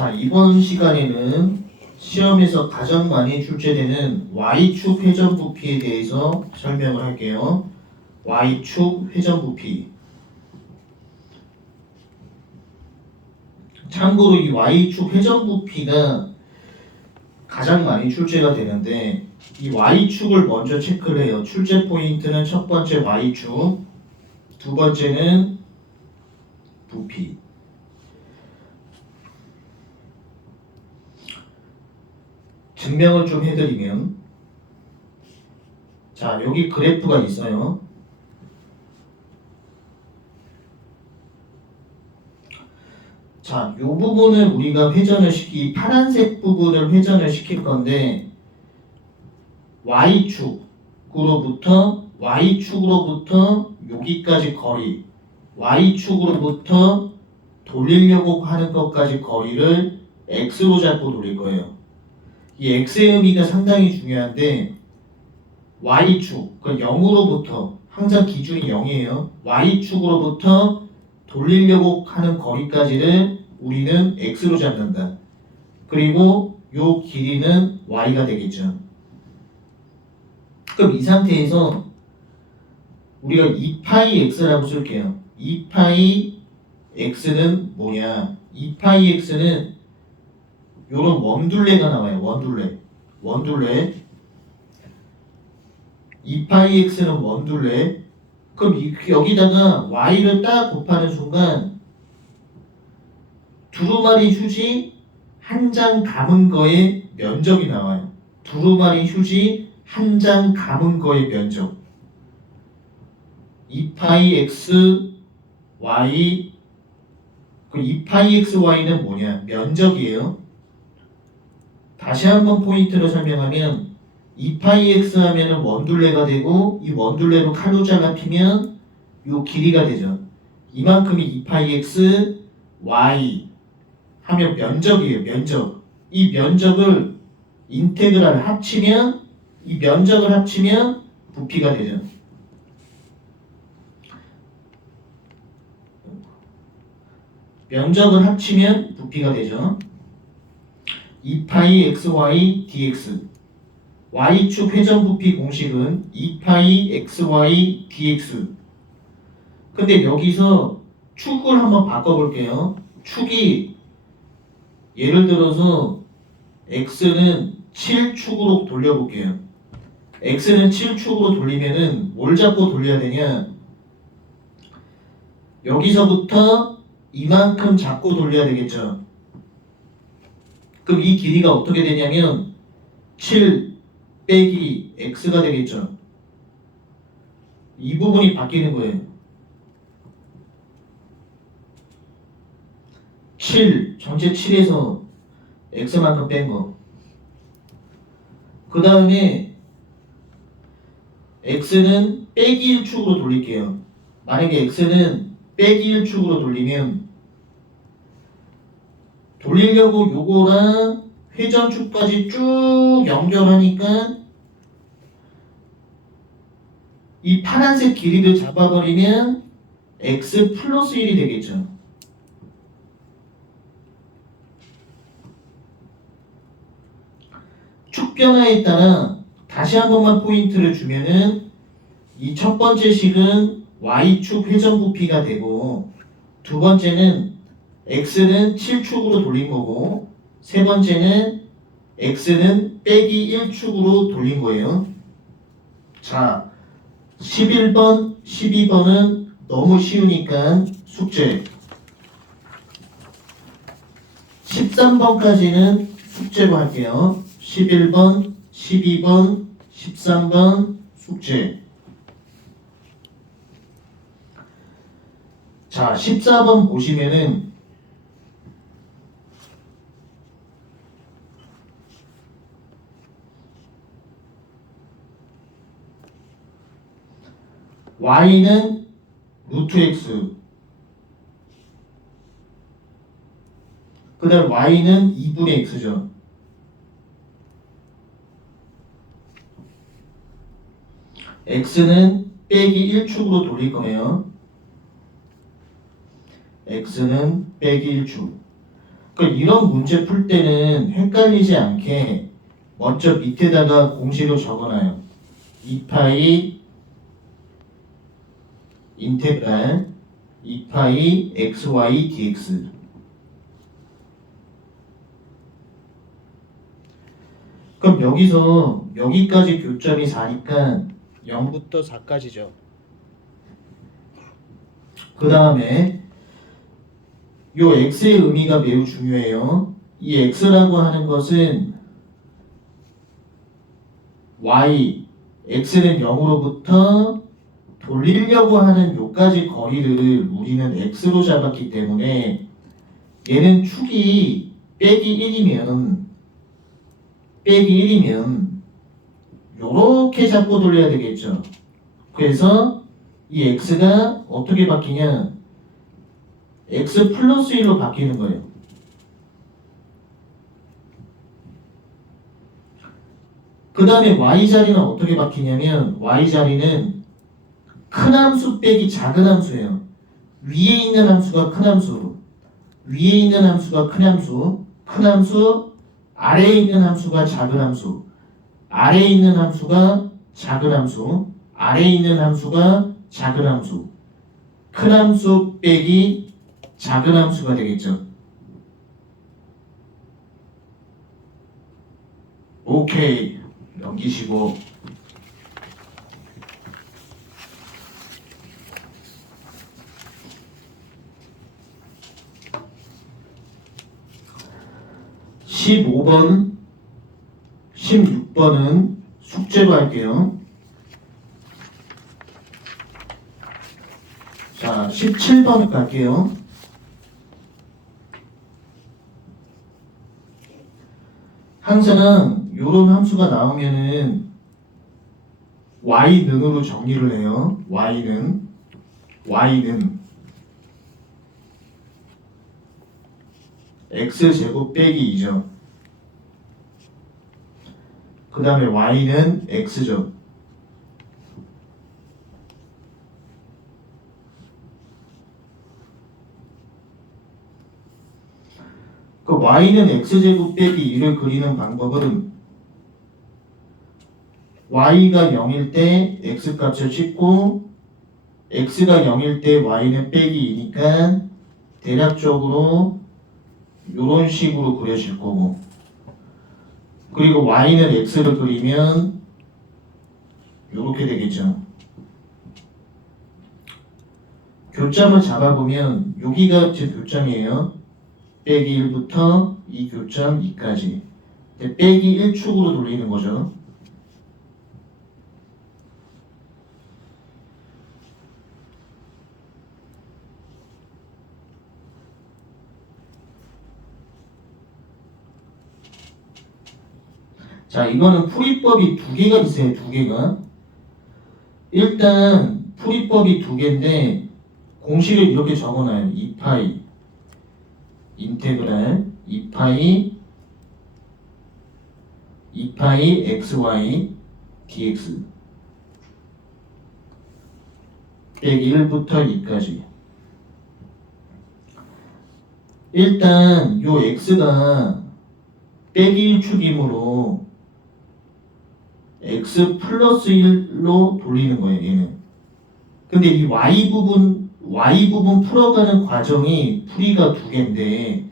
자, 이번 시간에는 시험에서 가장 많이 출제되는 Y축 회전부피에 대해서 설명을 할게요. Y축 회전부피. 참고로 이 Y축 회전부피가 가장 많이 출제가 되는데 이 Y축을 먼저 체크를 해요. 출제 포인트는 첫 번째 Y축, 두 번째는 부피. 증명을 좀 해드리면, 자, 여기 그래프가 있어요. 자, 이 부분을 우리가 회전을 파란색 부분을 회전을 시킬 건데 Y축으로부터 여기까지 거리, Y축으로부터 돌리려고 하는 것까지 거리를 X로 잡고 돌릴 거예요. 이 X의 의미가 상당히 중요한데 Y축, 그 0으로부터 항상 기준이 0이에요. Y축으로부터 돌리려고 하는 거리까지를 우리는 X로 잡는다. 그리고 요 길이는 Y가 되겠죠. 그럼 이 상태에서 우리가 2파이 X라고 쓸게요. 2파이 X는 뭐냐? 2파이 X는 요런 원둘레가 나와요. 원둘레. 2파이 X는 원둘레. 그럼 여기다가 Y를 딱 곱하는 순간 두루마리 휴지 한 장 감은 거의 면적이 나와요. 두루마리 휴지 한 장 감은 거의 면적. 2파이 X Y, 그 2파이 X Y는 뭐냐? 면적이에요. 다시 한번 포인트를 설명하면 2파이 X 하면은 원둘레가 되고 이 원둘레로 칼로자가 피면 요 길이가 되죠. 이만큼이 2파이 X Y 하면 면적이에요. 면적. 이 면적을 인테그랄 합치면 이 면적을 합치면 부피가 되죠. 면적을 합치면 부피가 되죠. 2파이 xy dx. y축 회전 부피 공식은 2파이 xy dx. 근데 여기서 축을 한번 바꿔볼게요. 축이 예를 들어서 x는 7축으로 돌려볼게요. x는 7축으로 돌리면은 뭘 잡고 돌려야 되냐? 여기서부터 이만큼 잡고 돌려야 되겠죠. 그럼 이 길이가 어떻게 되냐면 7 빼기 x가 되겠죠. 이 부분이 바뀌는 거예요. 7, 전체 7에서 x만큼 뺀 거. 그 다음에 x는 빼기 1축으로 돌릴게요. 만약에 x는 빼기 1축으로 돌리면 돌리려고 요거랑 회전축까지 쭉 연결하니까 이 파란색 길이를 잡아버리면 x 플러스 1이 되겠죠. 축 변화에 따라 다시 한 번만 포인트를 주면은 이 첫 번째 식은 y축 회전 부피가 되고 두 번째는 x는 7축으로 돌린 거고 세 번째는 x는 빼기 1축으로 돌린 거예요. 자, 11번, 12번은 너무 쉬우니까 숙제. 13번까지는 숙제로 할게요. 11번, 12번, 13번 숙제. 자, 14번 보시면은 y는 루트 x, 그 다음 y는 2분의 x죠. x는 빼기 1축으로 돌릴 거예요. x는 빼기 1축. 그러니까 이런 문제 풀 때는 헷갈리지 않게 먼저 밑에다가 공식을 적어놔요. 2파이 인테그랄 2파이 xy dx. 그럼 여기서 여기까지 교점이 4니까 0부터 4까지죠. 그 다음에 요 x의 의미가 매우 중요해요. 이 x라고 하는 것은 y, x는 0으로부터 돌리려고 하는 요까지 거리를 우리는 x로 잡았기 때문에 얘는 축이 빼기 1이면 요렇게 잡고 돌려야 되겠죠. 그래서 이 x가 어떻게 바뀌냐, x 플러스 1로 바뀌는 거예요. 그 다음에 y자리는 어떻게 바뀌냐면 y자리는 큰 함수 빼기 작은 함수예요. 위에 있는 함수가 큰 함수, 위에 있는 함수가 큰 함수, 큰 함수, 아래에 있는 함수가 작은 함수, 아래에 있는 함수가 작은 함수, 아래에 있는 함수가 작은 함수, 큰 함수 빼기 작은 함수가 되겠죠. 오케이, 넘기시고. (15번) 16번은 숙제로 할게요. 자, 17번 갈게요. 항상 요런 함수가 나오면은 y는으로 정리를 해요. y는 x제곱 빼기 2죠. 그 다음에 y는 x죠. 그 y는 x제곱 빼기 2를 그리는 방법은 y가 0일 때 x값을 찍고 x가 0일 때 y는 빼기 2니까 대략적으로 이런 식으로 그려질 거고, 그리고 y는 x를 그리면 이렇게 되겠죠. 교점을 잡아보면 여기가 제 교점이에요. 빼기 1부터 이 교점 2까지 빼기 1축으로 돌리는 거죠. 자, 이거는 풀이법이 두 개가 있어요. 두 개가. 일단 풀이법이 두 개인데 공식을 이렇게 적어놔요. 2파이 인테그랄 2파이 xy dx 빼기 1부터 2까지. 일단 요 x가 빼기 1축이므로 x 플러스 1로 돌리는 거예요, 얘는. 근데 이 y 부분 풀어가는 과정이 풀이가 두 개인데,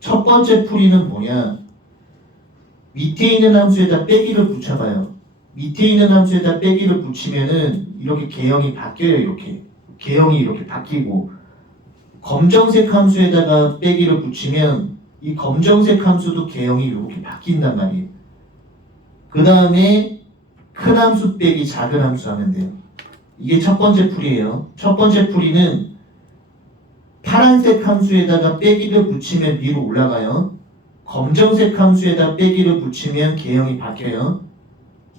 첫 번째 풀이는 뭐냐? 밑에 있는 함수에다 빼기를 붙여봐요. 밑에 있는 함수에다 빼기를 붙이면은 이렇게 개형이 바뀌어요, 이렇게. 개형이 이렇게 바뀌고, 검정색 함수에다가 빼기를 붙이면 이 검정색 함수도 개형이 이렇게 바뀐단 말이에요. 그 다음에 큰 함수 빼기 작은 함수 하면 돼요. 이게 첫 번째 풀이에요. 첫 번째 풀이는 파란색 함수에다가 빼기를 붙이면 위로 올라가요. 검정색 함수에다 빼기를 붙이면 개형이 바뀌어요.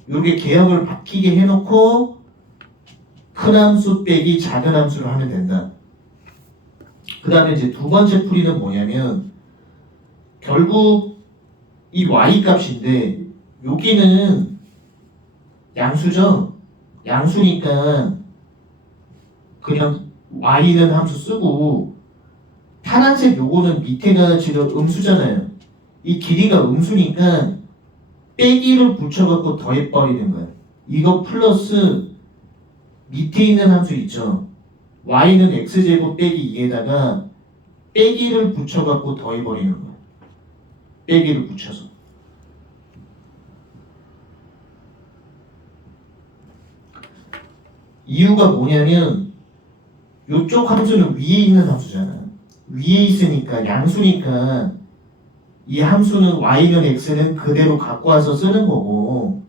이렇게 개형을 바뀌게 해놓고 큰 함수 빼기 작은 함수를 하면 된다. 그 다음에 이제 두 번째 풀이는 뭐냐면, 결국 이 y 값인데 여기는 양수죠. 양수니까 그냥 y는 함수 쓰고 파란색 요거는 밑에가 지금 음수잖아요. 이 길이가 음수니까 빼기를 붙여갖고 더해버리는 거예요. 이거 플러스 밑에 있는 함수 있죠. y는 x제곱 빼기 2에다가 빼기를 붙여갖고 더해버리는 거예요. 빼기를 붙여서. 이유가 뭐냐면 이쪽 함수는 위에 있는 함수잖아. 위에 있으니까 양수니까 이 함수는 y는 x는 그대로 갖고 와서 쓰는 거고,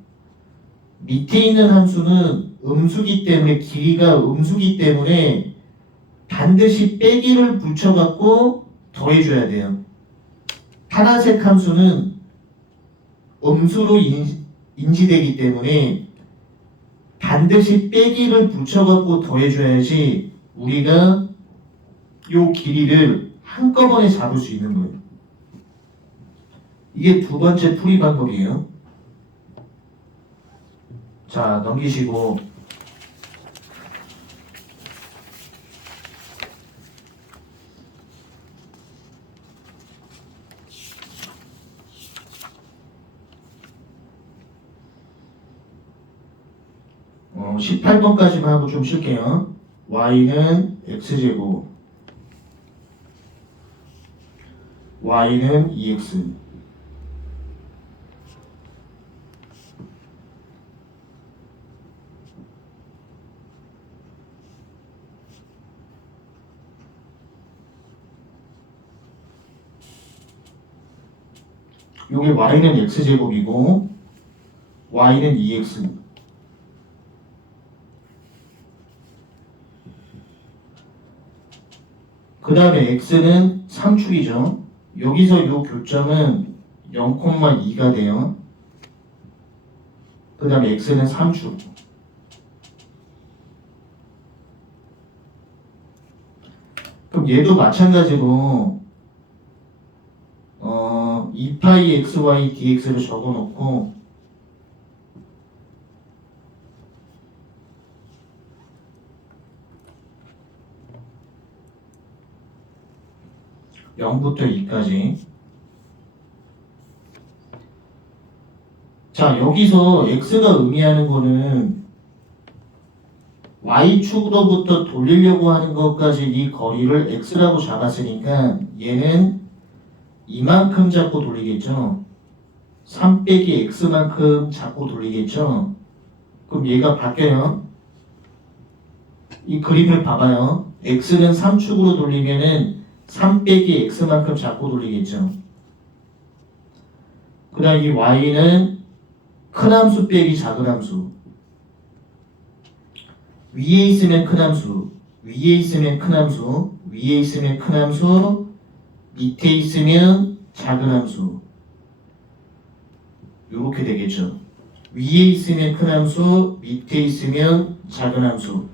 밑에 있는 함수는 음수기 때문에 길이가 음수기 때문에 반드시 빼기를 붙여갖고 더해줘야 돼요. 파란색 함수는 음수로 인지되기 때문에 반드시 빼기를 붙여갖고 더해줘야지 우리가 요 길이를 한꺼번에 잡을 수 있는 거예요. 이게 두 번째 풀이 방법이에요. 자, 넘기시고 18번까지만 하고 좀 쉴게요. y는 x제곱, y는 2x, 요게 y는 x제곱이고 y는 2x. 그 다음에 x는 3축이죠. 여기서 요 교점은 0,2가 돼요. 그 다음에 x는 3축. 그럼 얘도 마찬가지로 2파이 xy dx를 적어놓고 (0부터 2까지) 자, 여기서 x가 의미하는 거는 y축으로부터 돌리려고 하는 것까지 이 거리를 x라고 잡았으니까 얘는 이만큼 잡고 돌리겠죠. 3 빼기 x만큼 잡고 돌리겠죠. 그럼 얘가 바뀌어요. 이 그림을 봐봐요. x는 3축으로 돌리면은 3 빼기 x만큼 잡고 돌리겠죠. 그 다음 이 y는 큰 함수 빼기 작은 함수. 위에 있으면 큰 함수, 위에 있으면 큰 함수, 위에 있으면 큰 함수, 밑에 있으면 작은 함수. 요렇게 되겠죠. 위에 있으면 큰 함수, 밑에 있으면 작은 함수.